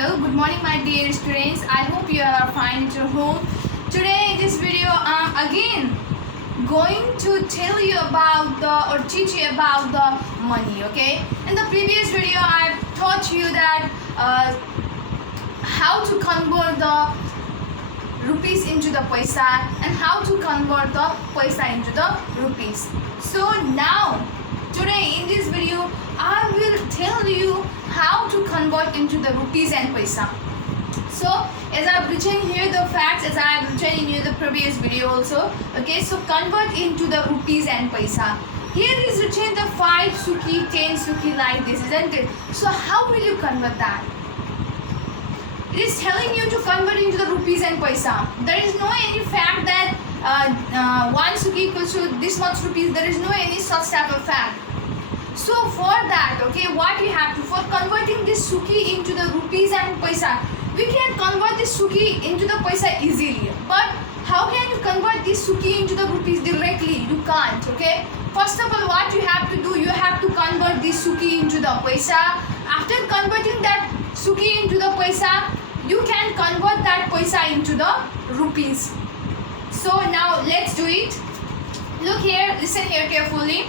Hello, good morning my dear students. I hope you are fine at your home. Today in this video I'm again going to tell you about or teach you about the money, okay? In the previous video I've taught you that how to convert the rupees into the paisa and how to convert the paisa into the rupees. So now today in this video I will tell you how to convert into the rupees and paisa. So as I have written here the facts, as I have written in the previous video also, okay, so convert into the rupees and paisa. Here is written the 5 suki, 10 suki like this, isn't it? So how will you convert that? It is telling you to convert into the rupees and paisa. There is no any fact that 1 suki equals to this much rupees. There is no any such type of fact. So for that, okay, what we have to, for converting this suki into the rupees and paisa, we can convert this suki into the paisa easily. But how can you convert this suki into the rupees directly? You can't, okay. First of all, what you have to do, you have to convert this suki into the paisa. After converting that suki into the paisa, you can convert that paisa into the rupees. So now let's do it. Look here, listen here carefully.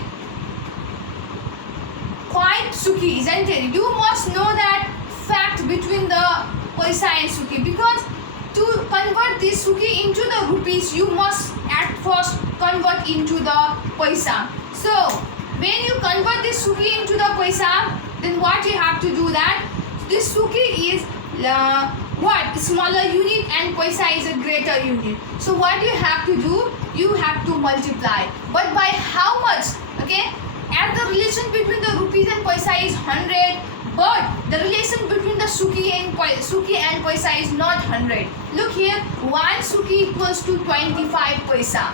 5 suki, isn't it? You must know that fact between the paisa and suki, because to convert this suki into the rupees, you must at first convert into the paisa. So when you convert this suki into the paisa, then what you have to do that this suki is what smaller unit and paisa is a greater unit. So what you have to do, you have to multiply, but by how much? Okay, as the relation between the rupees and paisa is 100, but the relation between the suki and paisa is not 100. Look here, 1 suki equals to 25 paisa.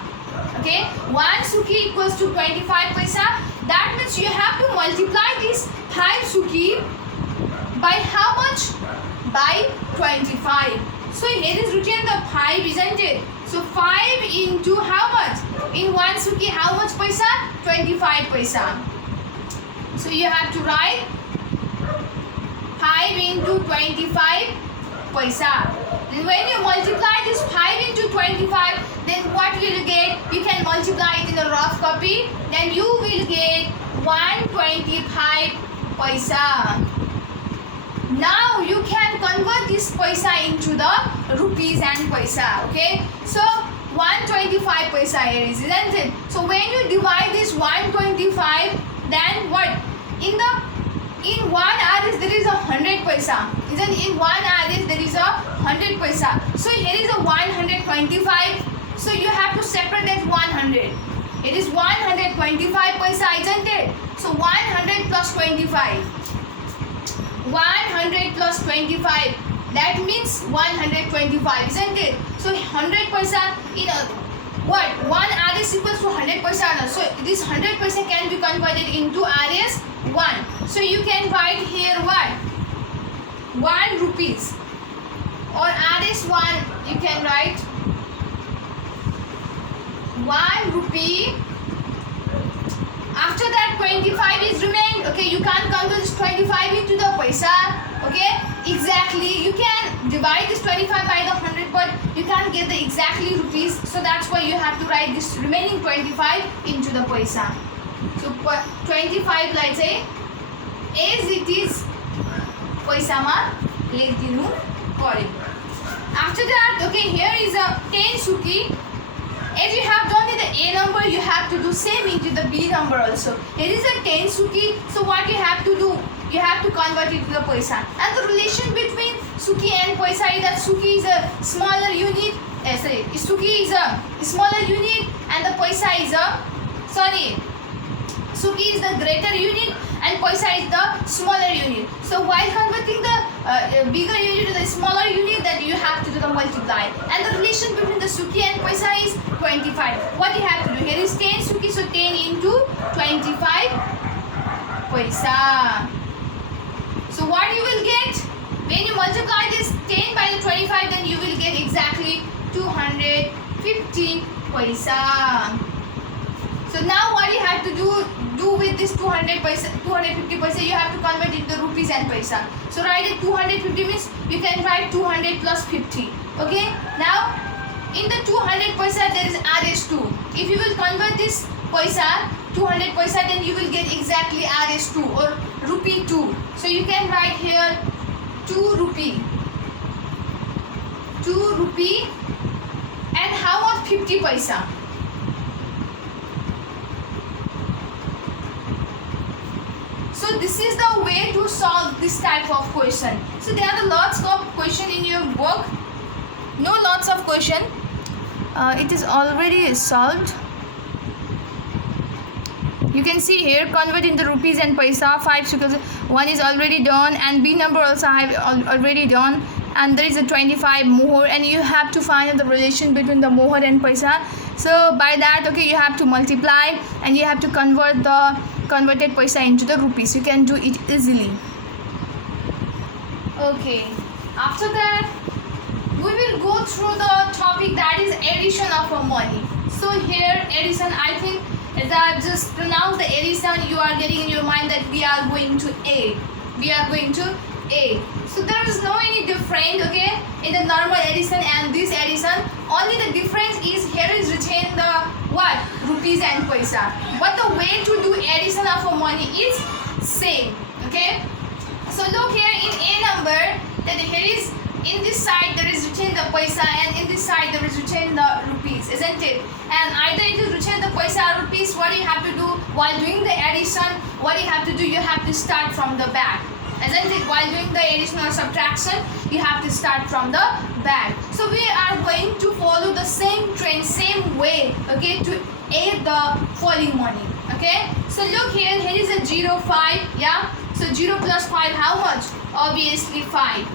Okay, 1 suki equals to 25 paisa. That means you have to multiply this 5 suki by how much? By 25. So here is written the 5, isn't it? So 5 into how much? In 1 suki, how much paisa? 25 paisa. So you have to write 5 into 25 paisa. Then when you multiply this 5 into 25, then what will you get? You can multiply it in the rough copy. Then you will get 125 paisa. Now you can convert this paisa into the rupees and paisa, okay? So 125 paisa here is, isn't it? So when you divide this 125, then what? In 1 aris there is a 100 paisa. Isn't it? In 1 aris there is a 100 paisa. So here is a 125. So you have to separate that 100. It is 125 paisa, isn't it? So 100 plus 25. 100 plus 25, that means 125, isn't it? So 100 paisa in what? 1 aris equals to 100 paisa. So this 100 paisa can be converted into aris 1. So you can write here what? 1 rupees, or aris 1 you can write 1 rupee. After that 25 is remained, okay, you can't convert this 25 into the paisa, okay, exactly, you can divide this 25 by the 100, but you can't get the exactly rupees, so that's why you have to write this remaining 25 into the paisa. So 25 like say as it is paisa ma lekdinu pare. After that, okay, here is a 10 suki. As you have done in the A number, you have to do same into the B number also. Here is a 10 suki. So what you have to do? You have to convert it to the paisa. And the relation between suki and paisa is that suki is a smaller unit. Suki is a smaller unit and the paisa is a suki is the greater unit and paisa is the smaller unit. So while converting the bigger unit to the smaller unit, that you have to do the multiply. And the relation between the suki and paisa is 25. What you have to do here is 10 suki, so 10 into 25 paisa. So what you will get when you multiply this 10 by the 25, then you will get exactly 250 paisa. So So now what you have to do with this 200 paisa, 250 paisa, you have to convert it to rupees and paisa. So write it 250 means you can write 200 plus 50. Okay. Now in the 200 paisa there is RS2. If you will convert this paisa 200 paisa, then you will get exactly RS2 or rupee 2. So you can write here 2 rupee. 2 rupee. And how much 50 paisa? So this is the way to solve this type of question. So there are lots of question in your book. No lots of question. It is already solved. You can see here convert into rupees and paisa. 5 because 1 is already done and B number also I have already done, and there is a 25 mohur, and you have to find the relation between the mohur and paisa. So by that, okay, you have to multiply and you have to convert the converted paisa into the rupees. You can do it easily. Okay, after that we will go through the topic that is addition of a money. So here addition, I think as I just pronounce the addition, you are getting in your mind that we are going to A. We are going to A. So there is no any difference, okay, in the normal addition and this addition. Only the difference is here is written the what? Rupees and paisa. But the way to do addition of a money is same. Okay. So look here in A number that here is in this side there is written the paisa and in this side there is written the rupees, isn't it? And either it is written the paisa or rupees. What you have to do while doing the addition, what you have to do, you have to start from the back, isn't it? While doing the addition or subtraction, you have to start from the back. So we are going to follow the same trend, same way, okay, to add the falling money. Okay, so look here, here is a 0, 5, yeah. So 0 plus 5, how much? Obviously 5.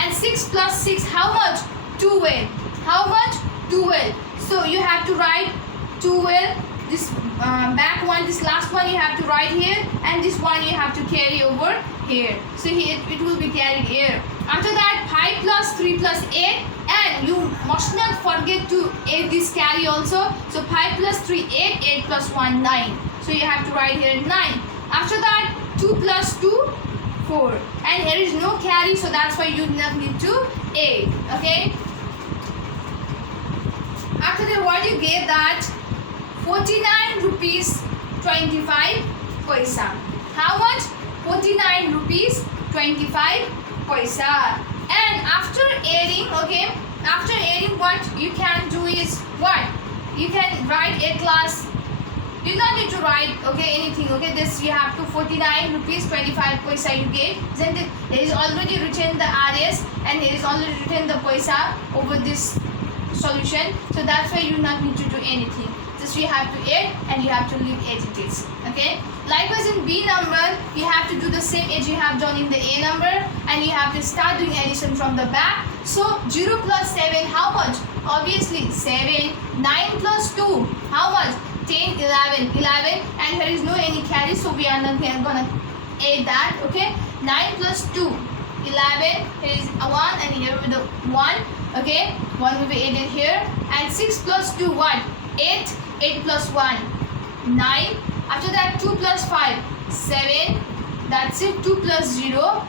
And 6 plus 6, how much? 12. How much? 12. So you have to write 12. This back one, this last one you have to write here, and this one you have to carry over here. So here it will be carried here. After that, 5 plus 3 plus 8, and you must not forget to add this carry also. So 5 plus 3, 8, 8 plus 1, 9. So you have to write here 9. After that, 2 plus 2, 4. And here is no carry, so that's why you do not need to add. Okay. After that, what you get that 49 rupees 25 paisa. How much? 49 rupees 25 paisa. And after adding, okay, after adding, what you can do is what? You can write a class. You don't need to write, okay, anything, okay. This you have to 49 rupees 25 paisa you get, isn't it? There is already written the RS and here is already written the paisa over this solution. So that's why you do not need to do anything. Just you have to add and you have to leave as it is. Okay. Likewise in B number, you have to do the same as you have done in the A number, and you have to start doing addition from the back. So 0 plus 7, how much? Obviously 7. 9 plus 2, how much? 10, 11, 11, and here is no any carry, so we are not gonna add that. Okay. 9 plus 2, 11. Here is a 1 and here with the 1. Okay. 1 will be added here. And 6 plus 2, what? 8. 8 plus 1, 9. After that, 2 plus 5, 7. That's it. 2 plus 0,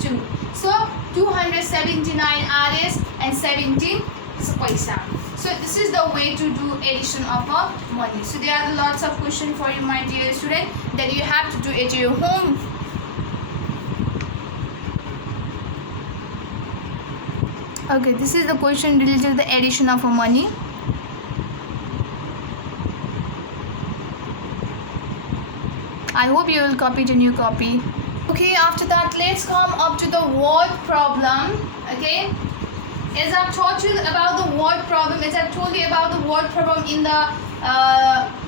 2. So 279 RS and 17 paisa. So this is the way to do addition of a money. So there are lots of questions for you, my dear student, that you have to do at your home. Okay, this is the question related to the addition of a money. I hope you will copy it in your copy. Okay, after that, let's come up to the word problem. Okay, as I've taught you about the word problem, as I've told you about the word problem in the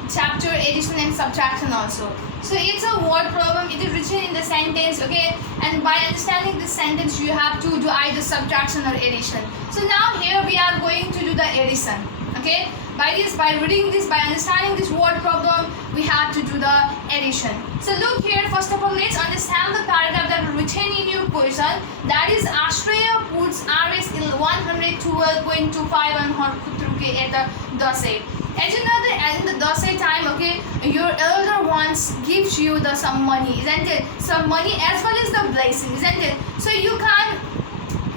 chapter addition and subtraction also. So it's a word problem. It is written in the sentence. Okay, and by understanding this sentence, you have to do either subtraction or addition. So now here we are going to do the addition. Okay, by reading this, by understanding this word problem, we have to do the addition. So look here, first of all, let's understand the paragraph that is written in your question. That is, Ashreya puts RS 112.25 on her putra ke eta 10. As you know that in the Dasai time, okay, your elder ones gives you the some money, isn't it? Some money as well as the blessing, isn't it? So you can't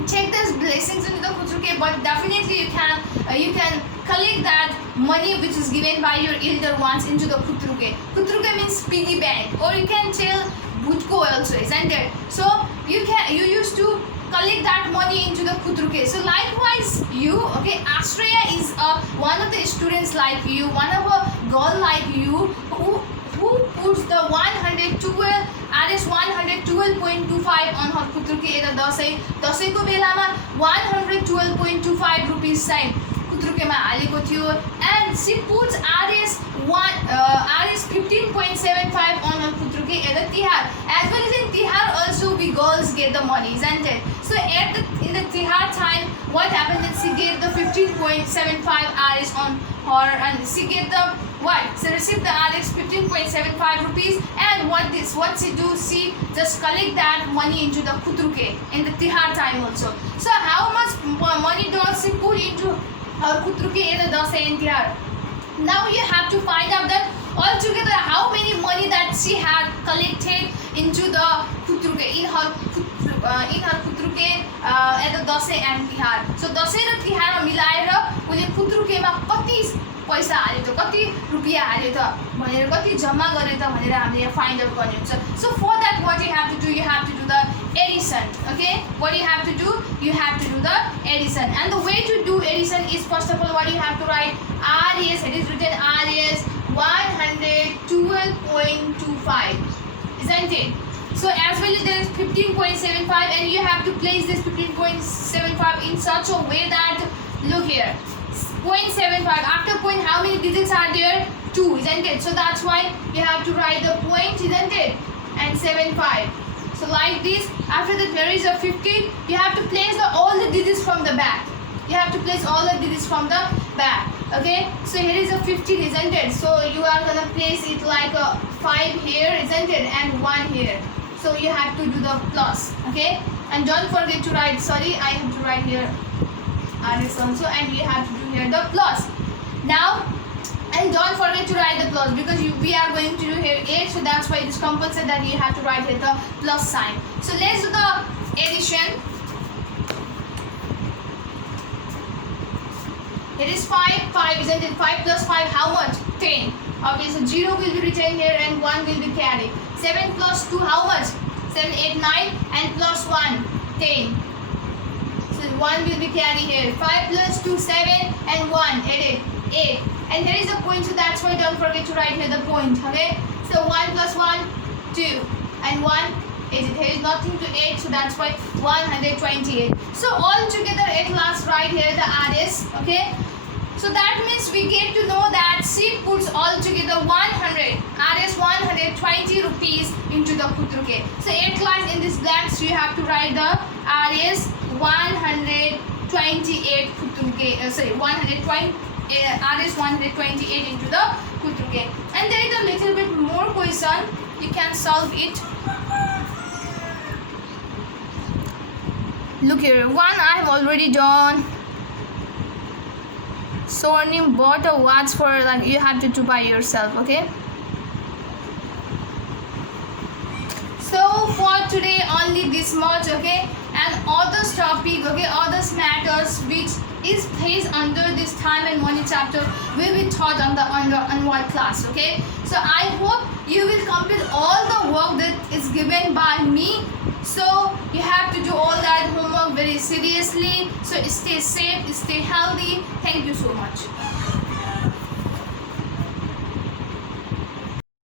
take those blessings into the Kutruke, but definitely you can collect that money which is given by your elder ones into the Kutruke. Kutruke means piggy bank, or you can tell Butko also, isn't it? So you used to collect that money into the Kutruke. So likewise you, okay, Astraya is one of the students like you, one of a girl like you who puts the 112 RS 112.25 on her Kutruke in the Dasai ko belama 112.25 rupees sign Kutruke ma haleko थियो, and she puts RS 15.75 on her Kutruke in the Tihar. As well as in Tihar also we girls get the money, isn't it? So in the Tihar time, what happened is she get the 15.75 RS on her, and she get the what? She received the RS 15.75 rupees, and what she do? She just collect that money into the Kutruke in the Tihar time also. So how much money does she put into her Kutruke in the Dasai and Tihar? Now you have to find out that altogether how many money that she had collected into the Kutruke in her Kutruke at the Dasai and Tihar. So Dasai raw Tihar मिलाएर उले Kutruke मा कति पैसा हाल्यो त, कति रुपैयाँ हाल्यो त भनेर, कति जम्मा गरे त भनेर हामीले यहाँ फाइन्ड आउट गर्ने हुन्छ. So for that what you have to do, you have to do the addition. Okay, what you have to do, you have to do the addition, and the way to do addition is first of all what you have to write RS. It is written RS 112.25, isn't it? So as well as there is 15.75, and you have to place this 15.75 in such a way that, look here, 0.75 after point how many digits are there? 2, isn't it? So that's why you have to write the point, isn't it? And 75. So like this, after that there is a 15, you have to place all the digits from the back. You have to place all the digits from the back. Okay, so here is a 15, isn't it? So you are gonna place it like a 5 here, isn't it? And 1 here. So you have to do the plus. Okay, and don't forget to write, sorry, I have to write here RS also, and you have to do here the plus. Now, and don't forget to write the plus, because we are going to do here 8, so that's why it is compulsory that you have to write here the plus sign. So let's do the addition. It is 5, isn't it? 5 plus 5, how much? 10. Okay, so 0 will be written here and 1 will be carried. 7 plus 2, how much? 7, 8, 9, and plus 1, 10. So 1 will be carried here. 5 plus 2, 7, and 1, 8. And here is a point, so that's why don't forget to write here the point. Okay, so 1 plus 1, 2, and 1 is it. Here is nothing to 8, so that's why 128. So all together at last write here the RS. Okay, so that means we get to know that she puts all together 100 RS 120 rupees into the Kutruke. So at last in this blanks you have to write the RS 128 Kutruke. Sorry, 120 RS 128 into the Kutruke. And there is a little bit more question. You can solve it. Look here, one I have already done. Swarnim bought a watch for, like, you have to buy yourself. Okay, so for today only this much. Okay, and others topic, okay, others matters which is placed under this time and money chapter will be taught on the onward class. Okay, so I hope you will complete all the work that is given by me. So you have to do all that homework very seriously. So stay safe, stay healthy. Thank you so much.